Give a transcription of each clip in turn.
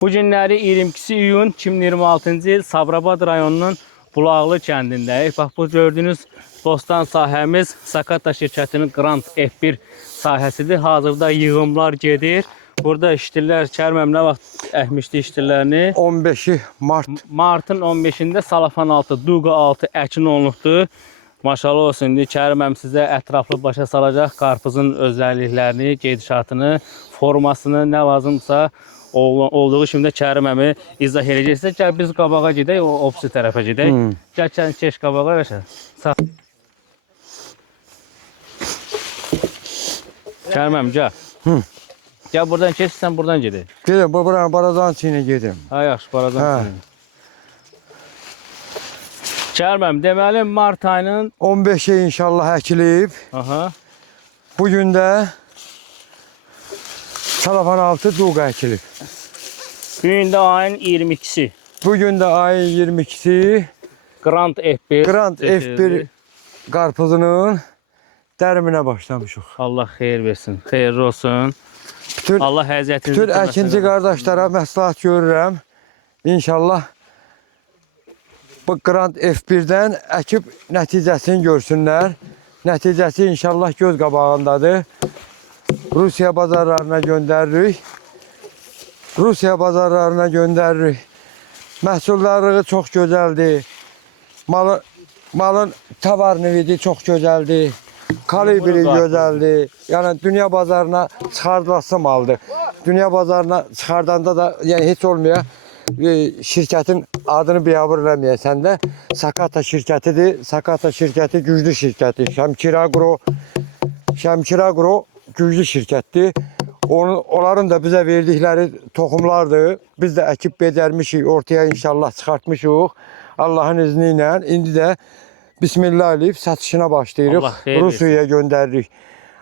Bu günləri 22 iyun 2026-cı il Sabirabad rayonunun Bulaqlı kəndindəyik. Bax, bu gördüyünüz bostan sahəmiz Sakata şirkətinin Grand F1 sahəsidir. Hazırda yığımlar gedir. Burada işçilər Kərməm nə vaxt əhmişdi işçilərini? 15 Mart. Martın 15-də Salafan altı, Duqa altı əkin olunubdur. Maşallah olsun, Kərməm sizə ətraflı başa salacaq qarpızın özəlliklərini, gedişatını, formasını, nə lazımsa olduğu şimdi Kəriməmi izah edəcəksə, gəl biz qabağa gedək, o opsi tərəfə gedək. Gəl keş qabağa yaşa. Sağ. Kəriməm, gəl. Gəl buradan keş, sən buradan gedək. Gedim, baradan çiğne gedim. Ha, yaxşı, baradan çiğne. Kəriməm, deməli Mart ayının 15'e inşallah əkilib. Aha. Bugün də Salafan altı Duqa əkilib. Bugün də ayın 22-si. Bugün də ayın 22'si Grand F1. Grand F1 qarpızının dəriminə başlamışıq. Allah xeyir versin, xeyirli olsun. Bütün, Allah həziyyətinizi bütün əkinci qardaşlara məsləhət görürəm. İnşallah bu Grand F1'dən əkib nəticəsini görsünlər. Nəticəsi inşallah göz qabağındadır. Rusiya bazarlarına göndəririk. Rusiya bazarlarına göndəririk. Məhsulları çox gözəldir. Malın tovar nividi çox gözəldir. Kalibri gözəldir. Yəni dünya bazarına çıxardılası maldır. Dünya bazarına çıxardanda da yəni heç olmuyor. Şirkətin adını biabır eləməyəsən də Sakata şirkətidir. Sakata şirkəti güclü şirkəti. Şəmkir Agro güclü şirkətdir. Onların da bizə verdikləri toxumlardır. Biz də əkib becərmişik, ortaya inşallah çıxartmışıq. Allahın izni ilə indi də Bismillah eləyib satışına başlayırıq. Rusiyaya göndəririk.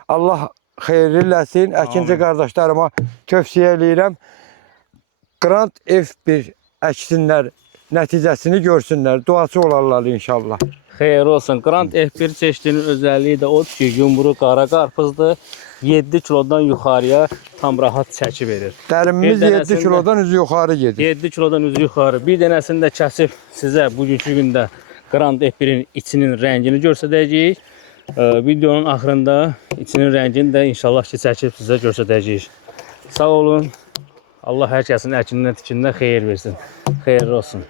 Allah xeyirliləsin. Əkinci qardaşlarıma tövsiyə eləyirəm. Grand F1 əksinlər, nəticəsini görsünlər. Duası olarlar inşallah. Xeyir olsun. Grand F1 çeşidinin özəlliyi də odur ki, yumru qara qarpızdır. 7 kilodan yuxarıya tam rahat çəki verir. Dərimimiz 7 kilodan üzü yuxarı gedir. 7 kilodan üzü yuxarı. Bir dənəsini də kəsib sizə bugünkü gündə Grand F1'in içinin rəngini göstərəcəyik. Videonun axırında içinin rəngini də inşallah ki, çəkib sizə göstərəcəyik. Sağ olun. Allah hər kəsin əkindən tikindən xeyir versin. Xeyirli olsun.